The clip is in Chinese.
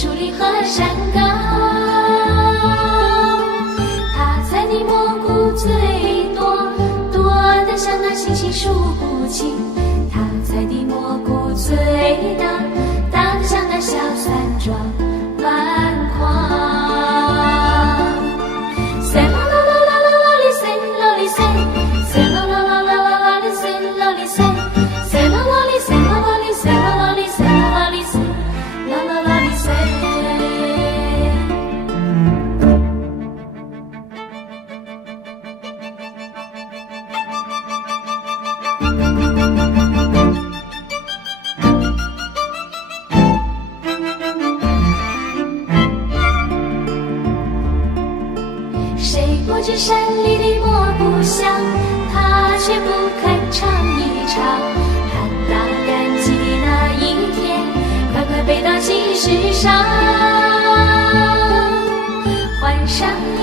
树林和山岗。他采的蘑菇最多，多得像那星星数不清。他采的蘑菇最大，大得像那小山庄满筐。塞啦啦啦啦啦啦哩塞啦哩塞，塞啦啦啦啦啦啦哩塞啦哩塞，塞啦啦哩塞啦啦哩塞啦啦哩塞啦啦哩塞啦啦啦哩塞。谁不知山里的蘑菇香，他却不肯尝一尝。看大干季的那一天，快快飞到集市上，换上一